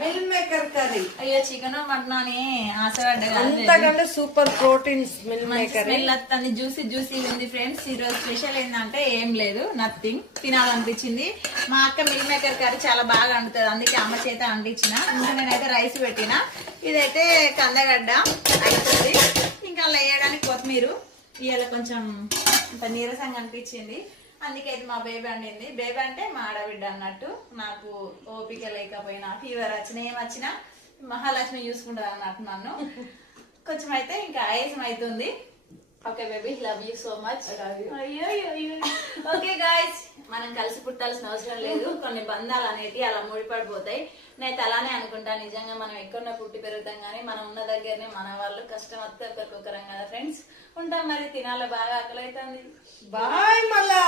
Meal maker curry. అయ్యో chicken mutton అని ఆశపడ్డా. అంతకంటే super proteins meal maker. Smell వస్తుంది, జ్యూసీ జ్యూసీ ఉంది ఫ్రెండ్స్. ఈ రోజు స్పెషల్ ఏంటంటే ఏం లేదు, నథింగ్. తినాలనిపించింది. మా అక్క మిల్ మేకర్ కర్రీ చాలా బాగా వండుతుంది, అందుకే అమ్మ చేత వండించిన. ఇంకా నేనైతే రైస్ పెట్టిన. ఇదైతే కందగడ్డ అయిపోతుంది. ఇంకా అలా వేయడానికి కొత్తిమీర. ఇవాళ కొంచెం ఇంత నీరసంగా అనిపించింది, అందుకే మా బేబీ వండింది. బేబీ అంటే మా ఆడబిడ్డ అన్నట్టు. నాకు ఓపిక లేకపోయినా, ఫీవర్ వచ్చినా, ఏమొచ్చినా మహాలక్ష్మి చూసుకుంటుంది అన్నట్టు నన్ను. కొంచెం అయితే ఇంకా ఆయాసం అవుతుంది. Okay baby, love you so much. Okay guys, మనం కలిసి పుట్టాల్సిన అవసరం లేదు. కొన్ని బంధాలు అనేవి అలా ముడిపడిపోతాయి. నేనైతే అలానే అనుకుంటా. నిజంగా మనం ఎక్కడో పుట్టి పెరుగుతాం, కానీ మనం ఉన్న దగ్గరనే మన వాళ్ళు కష్టం వస్తే ఒకరికొకరం కదా ఫ్రెండ్స్. ఉంటాం మరి, తినాలి, బాగా ఆకలి అవుతుంది. బాయ్ మళ్ళా.